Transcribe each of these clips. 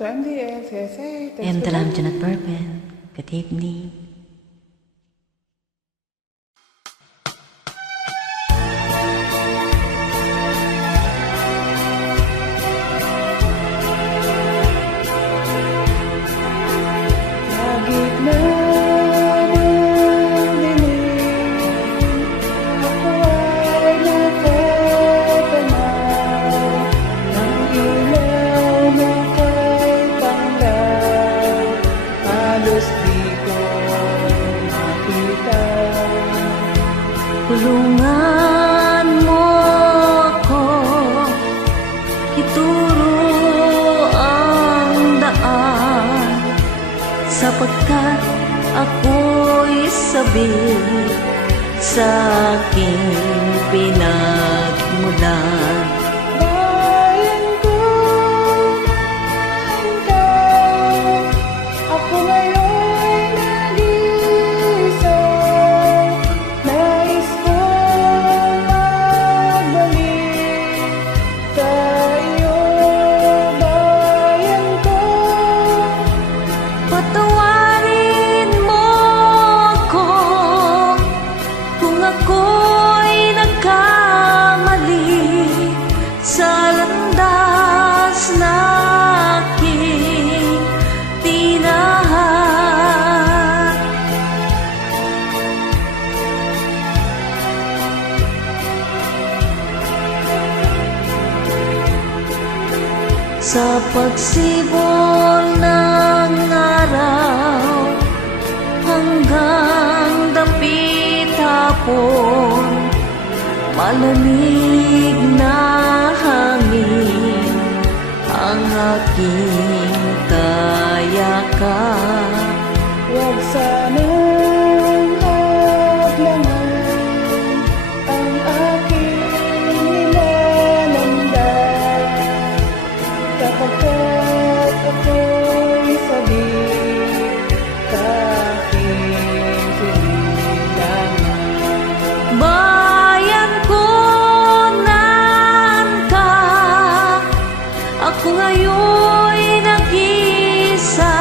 to MDS, CSA. I'm Talam Janat Purple. Good evening. Kahit na ng dilim, ako ay nakatanaw ng ilaw na kay tanglaw. Halos di ko makita. Tulungan mo ako, ituro ang daan, sapagkat ako'y sabik sa aking pinagmulan. Bayan ko naman ka, ako ngayon'y nag-iisa. Nais kong magbalik sa iyo, bayan ko. Patawarin mo ako kung ako'y nagkamali sa landas na aking tinahan. Sa pagsibol ng araw hanggang dapit hapon, malamig na hangin ang aking kayakan. Huwag sanang hadlangan ang aking nilalandas, sapagkat ako'y sabik sa aking sinilangan. Bayan ko nan ka, ako ngayon'y nag-isa.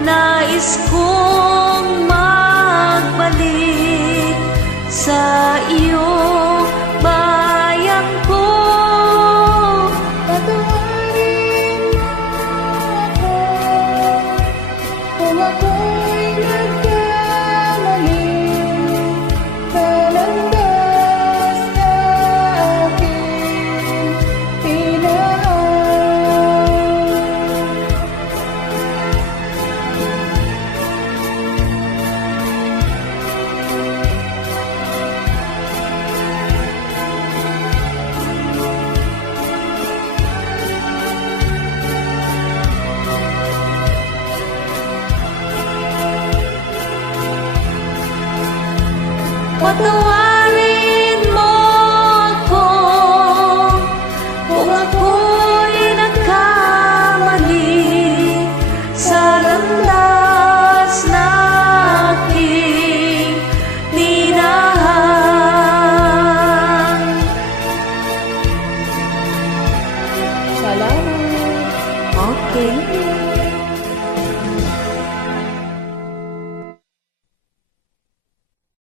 Nais kong magbalik sa